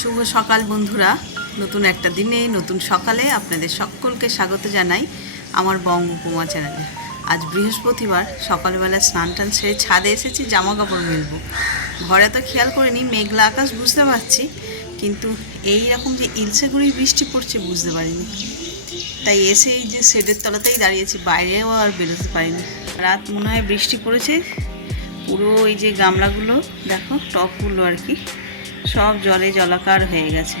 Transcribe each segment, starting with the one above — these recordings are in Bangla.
শুভ সকাল বন্ধুরা, নতুন একটা দিনে নতুন সকালে আপনাদের সকলকে স্বাগত জানাই আমার বঙ্গোপমা চ্যানেলে। আজ বৃহস্পতিবার, সকালবেলা স্নান টান সেরে ছাদে এসেছি জামা কাপড় মেলবো। ঘরে তো খেয়াল করিনি, মেঘলা আকাশ বুঝতে পারছি, কিন্তু এই রকম যে ইলসে গুঁড়ি বৃষ্টি পড়ছে বুঝতে পারিনি। তাই এসে এই যে শেডের তলাতেই দাঁড়িয়েছি, বাইরেও আর বেরোতে পারিনি। রাত মনে হয় বৃষ্টি পড়েছে। পুরো এই যে গামলাগুলো দেখো, টপগুলো আর কি, সব জলে জলাকার হয়ে গেছে।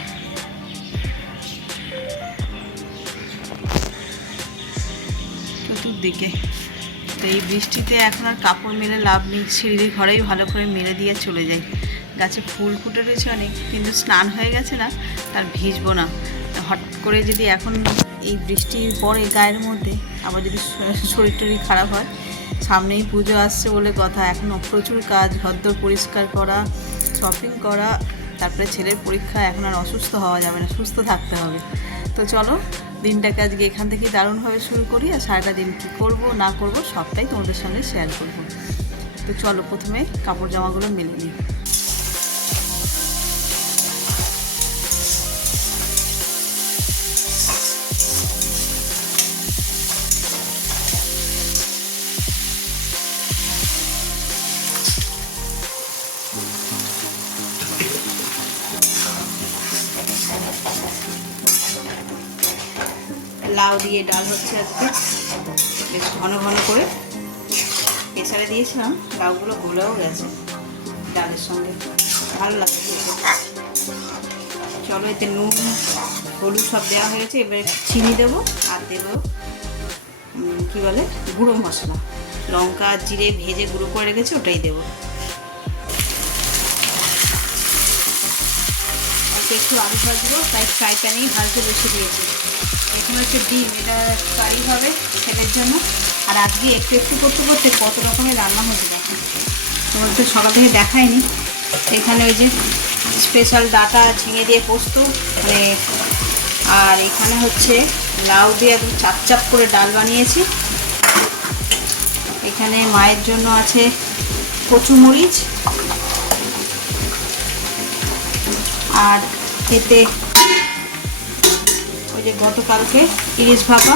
চতুর্দিকে তো এই বৃষ্টিতে এখন আর কাপড় মেলে লাভ নেই, সিঁড়ির ঘরেই ভালো করে মেলে দিয়ে চলে যাই। গাছে ফুল ফুটে রয়েছে অনেক, কিন্তু স্নান হয়ে গেছে না, তার ভিজবো না। হট করে যদি এখন এই বৃষ্টির পরে গায়ের মধ্যে আবার যদি শরীর টরীর খারাপ হয়, সামনেই পুজো আসছে বলে কথা, এখনও প্রচুর কাজ, ঘরদোর পরিষ্কার করা, শপিং করা, তারপরে ছেলের পরীক্ষা। এখন আর অসুস্থ হওয়া যাবে না, সুস্থ থাকতে হবে। তো চলো দিনটাকে আজকে এখান থেকে দারুণভাবে শুরু করি, আর সারাটা দিন কী করবো না করবো সবটাই তোমাদের সঙ্গে শেয়ার করবো। তো চলো প্রথমে কাপড় জামাগুলো মেলে নিই। লাউ দিয়ে ডাল হচ্ছে আজকে, বেশ ঘন ঘন করে প্রেসারে দিয়েছিলাম, লাউগুলো গলেও গেছে ডালের সঙ্গে, ভালো লাগছে। চলো এতে নুন হলুদ সব দেওয়া হয়েছে, এবারে চিনি দেবো আর দেবো কী বলে গুঁড়ো মশলা, লঙ্কা জিরে ভেজে গুঁড়ো করে রেখেছি, ওটাই দেবো। একটু আলু ভাজবো, তাই ফ্রাই প্যানেই ভাজতে বসে দিয়েছি। এখানে হচ্ছে ডিম, এটা কারি হবে ছেলের জন্য। আর আজকে একটু একটু করতে করতে কত রকমের রান্না হচ্ছে দেখো, তোমার তো সকাল থেকে দেখায়নি। এখানে ওই যে স্পেশাল ডাটা ঝিঙে দিয়ে পোস্ত, মানে আর এখানে হচ্ছে লাউ দিয়ে একদম চাপ চাপ করে ডাল বানিয়েছি। এখানে মায়ের জন্য আছে কচুমরিচ, আর এতে ওই যে গতকালকে ইলিশ ভাপা,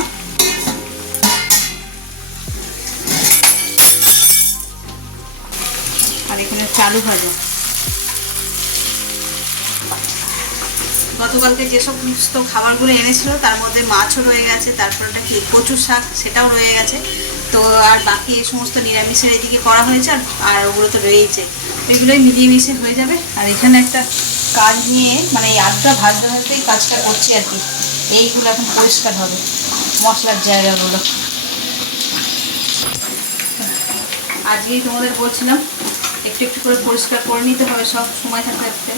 আর এখানে চালু ভাজা। গতকালকে যেসব সমস্ত খাবারগুলো এনেছিল তার মধ্যে মাছও রয়ে গেছে, তারপর একটা কি কচুর শাক সেটাও রয়ে গেছে। তো আর বাকি এই সমস্ত নিরামিষের এদিকে করা হয়েছে, আর ওগুলো তো রয়েছে, এগুলোই মিলিয়ে মিশিয়ে হয়ে যাবে। আর এখানে একটা কাজ নিয়ে, মানে এই আধটা ভাজতে ভাজতেই কাজটা করছি আর কি। এইগুলো এখন পরিষ্কার হবে, মশলার জায়গাগুলো। আজকেই তোমাদের বলছিলাম একটু একটু করে পরিষ্কার করে নিতে হবে, সব সময় থাকতে থাকতে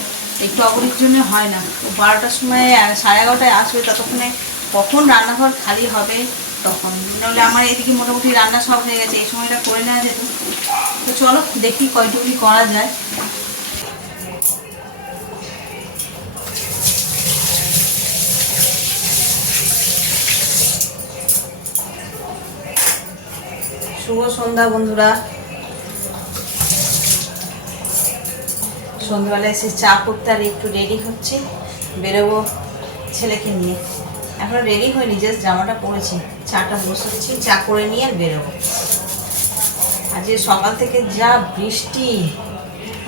একটু অগরির জন্য হয় না। 12টার সময় 11:30টায় আসবে, ততক্ষণে কখন রান্নাঘর খালি হবে তখন, নাহলে আমার এদিকে মোটামুটি রান্না সব হয়ে গেছে, এই সময়টা করে নেওয়া যেত। তো চলো দেখি কয়টুকু করা যায়। শুভ সন্ধ্যা বন্ধুরা, সন্ধ্যাবেলা এসে চা করতে আর একটু রেডি হচ্ছি, বেরোবো ছেলেকে নিয়ে। এখন রেডি হয়নি, জাস্ট জামাটা পরেছি, চাটা বসাচ্ছি, চা করে নিয়ে আর বেরোবো। আজ সকাল থেকে যা বৃষ্টি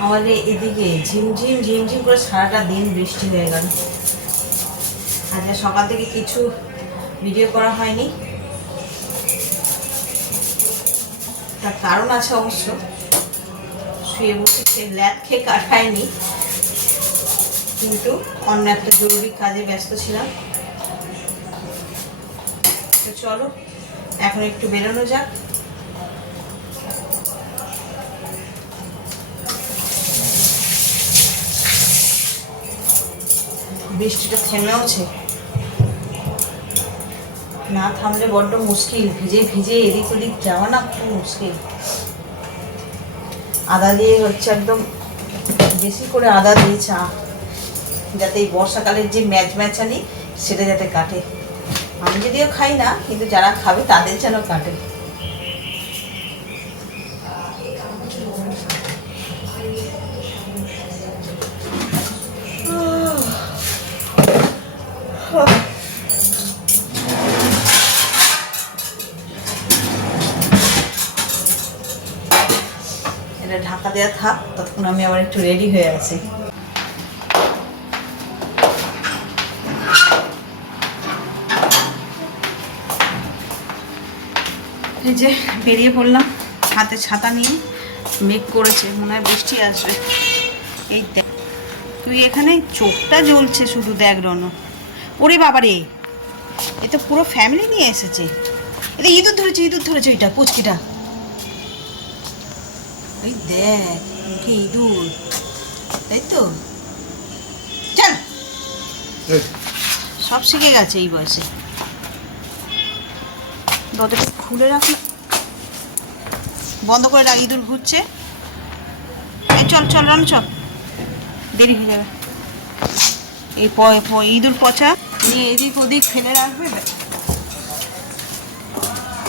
আমাদের এদিকে, ঝিমঝিম ঝিমঝিম করে সারাটা দিন বৃষ্টি হয়ে গেল। আজ সকাল থেকে কিছু ভিডিও করা হয়নি, তার কারণ আছে অবশ্য, শুয়ে বসে ল্যাদ খেয়ে কাটায়নি, কিন্তু অন্য একটা জরুরি কাজে ব্যস্ত ছিলাম। তো চলো এখন একটু বেরোনো যাক। বৃষ্টিটা থেমেওছে, না থামলে বড্ড মুশকিল, ভিজে ভিজে এদিক ওদিক যাওয়া না খুব মুশকিল। আদা দিয়ে হচ্ছে একদম বেশি করে আদা দিয়ে চা, যাতে এই বর্ষাকালের যে ম্যাচম্যাচানি সেটা যাতে কাটে। আমি যদিও খাই না, কিন্তু যারা খাবে তাদের যেন কাটে। এটা ঢাকা দেওয়া থাক, ততক্ষণ আমি আবার একটু রেডি হয়ে আছি। এই যে বেরিয়ে পড়লাম হাতে ছাতা নিয়ে, মেঘ করেছে, মনে হয় বৃষ্টি আসবে। এই দেখ, তুই এখানে চোখটা জ্বলছে শুধু, দেখ রণ। ওরে বাবা রে, এ তো পুরো ফ্যামিলি নিয়ে এসেছে। এটা ইঁদুর ধরেছে ওইটা পুচকিটা। ওই দেখ মুখে ইঁদুর, তাই তো। চল, সব শিখে গেছে এই বয়সে। দরজাটা খুলে রাখ না, বন্ধ করে রাখ, ইঁদুর ঘুরছে। এই চল চল রান, চল, দেরি হয়ে যাবে। এই ইঁদুর পচা নিয়ে এদিক ওদিক ফেলে রাখবে,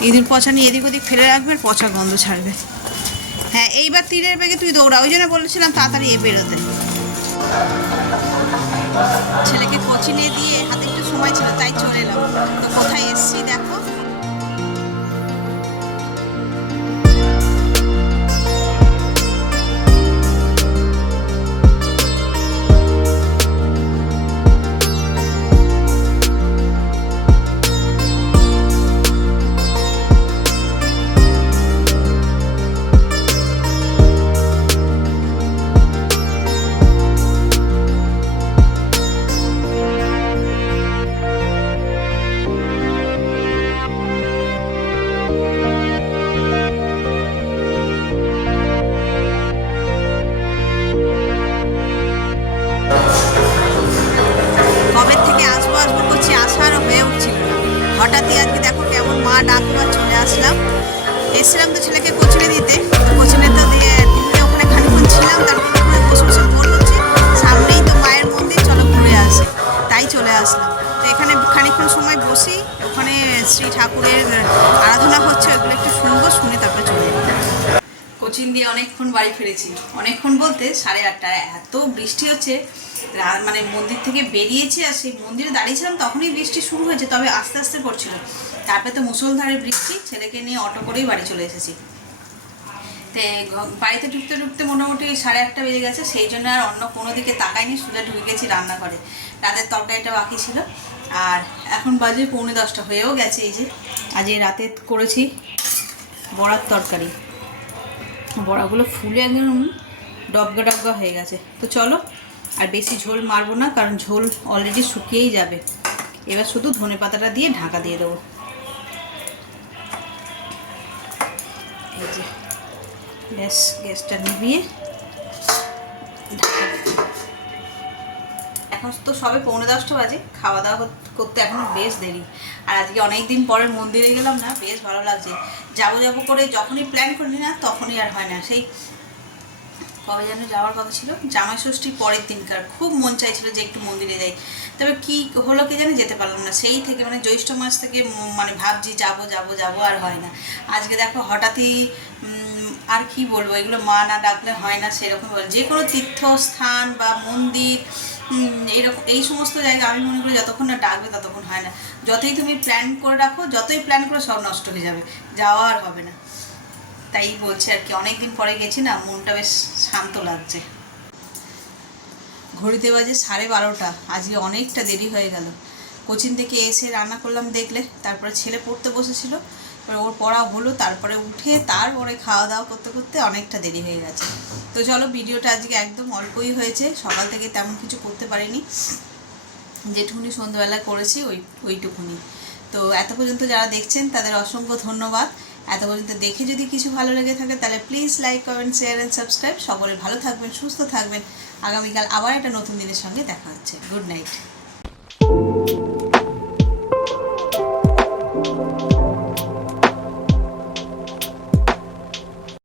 ইঁদুর পচা নিয়ে এদিক ওদিক ফেলে রাখবে, পচা গন্ধ ছাড়বে। হ্যাঁ, এইবার তীরের বেগে তুই দৌড়া, ওই জন্য বলেছিলাম তাড়াতাড়ি বেরোতে। ছেলেকে কোচিংয়ে দিয়ে হাতে একটু সময় ছিল তাই চলে এলাম। তো কোথায় এসছি দেখো। হঠাৎই আজকে দেখো কেমন মা ডাকলো, চলে আসলাম। এসেছিলাম তো ছেলেকে কোচিংয়ে দিতে, কোচিংয়ে তো দিয়ে ওখানে খানিক্ষণ ছিলাম, তারপর বসে বসে বোর হচ্ছে, সামনেই তো মায়ের মন্দির, চলো ঘুরে আসে, তাই চলে আসলাম। তো এখানে খানিক্ষণ সময় বসি, ওখানে শ্রী ঠাকুরের আরাধনা হচ্ছে, ওগুলো একটু শুনবো, শুনে তারপরে চলে যাবো। কোচিং দিয়ে অনেকক্ষণ বাড়ি ফিরেছি, অনেকক্ষণ বলতে 8:30। এত বৃষ্টি হচ্ছে, মানে মন্দির থেকে বেরিয়েছি আর সেই মন্দিরে দাঁড়িয়েছিলাম তখনই বৃষ্টি শুরু হয়েছে, তবে আস্তে আস্তে পড়ছিল। তারপরে তো মুষলধারে বৃষ্টি, ছেলেকে নিয়ে অটো করেই বাড়ি চলে এসেছি। তো বাড়িতে ঢুকতে ঢুকতে মোটামুটি 8:30 বেজে গেছে, সেই জন্য আর অন্য কোনো দিকে তাকাইনি, সোজা ঢুকে গেছি রান্নাঘরে। রাতের তরকারিটা বাকি ছিল, আর এখন বাজে 9:45 হয়েও গেছে। এই যে আজ এই রাতে করেছি বড়ার তরকারি, বড়াগুলো ফুলে একদম ডবগা ডবগা হয়ে গেছে। তো চলো, আর বেশি ঝোল মারবো না, কারণ ঝোল অলরেডি শুকিয়েই যাবে। এবার শুধু ধনেপাতাটা দিয়ে ঢাকা দিয়ে দেবো। এই যে গ্যাসটা নিভিয়ে ঢাকা দেবো। এখন তো সবে 9:45 বাজে, খাওয়া দাওয়া করতে এখনো বেশ দেরি। আর আজকে অনেক দিন পরে মন্দিরে গেলাম না, বেশ ভালো লাগছে। যাবো করে যখনই প্ল্যান করি না তখনই আর হয় না। সেই কবে যেন যাওয়ার কথা ছিল, জামাই ষষ্ঠীর পরের দিনকার খুব মন চাইছিল যে একটু মন্দিরে যাই, তবে কি হলো কে জানি যেতে পারলাম না। সেই থেকে মানে জ্যৈষ্ঠ মাস থেকে মানে ভাবছি যাবো আর হয় না। আজকে দেখো হঠাৎই, আর কি বলবো, এগুলো মা না ডাকলে হয় না সেরকম। যে কোনো তীর্থস্থান বা মন্দির এইরকম এই সমস্ত জায়গা আমি মনে করি যতক্ষণ না ডাকবে ততক্ষণ হয় না। যতই তুমি প্ল্যান করে রাখো, যতই প্ল্যান করে সব নষ্ট হয়ে যাবে, যাওয়া আর হবে না। তাই বলছি আর কি, অনেকদিন পরে গেছি না, মনটা বেশ শান্ত লাগছে। ঘড়িতে বাজে 12:30, আজকে অনেকটা দেরি হয়ে গেল। কোচিং থেকে এসে রান্না করলাম দেখলে, তারপরে ছেলে পড়তে বসেছিল, ওর পড়া হলো, তারপরে উঠে তারপরে খাওয়া দাওয়া করতে করতে অনেকটা দেরি হয়ে গেছে। তো চলো, ভিডিওটা আজকে একদম অল্পই হয়েছে, সকাল থেকে তেমন কিছু করতে পারিনি, যেটুকুনি সন্ধ্যাবেলা করেছি ওইটুকুনি। তো এত পর্যন্ত যারা দেখছেন তাদের অসংখ্য ধন্যবাদ। এত পর্যন্ত দেখে যদি কিছু ভালো লেগে থাকে তাহলে please like, comment, share and subscribe. সকলে ভালো থাকবেন, সুস্থ থাকবেন। আগামীকাল আবার একটা নতুন দিনের সঙ্গে দেখা হচ্ছে। Good night.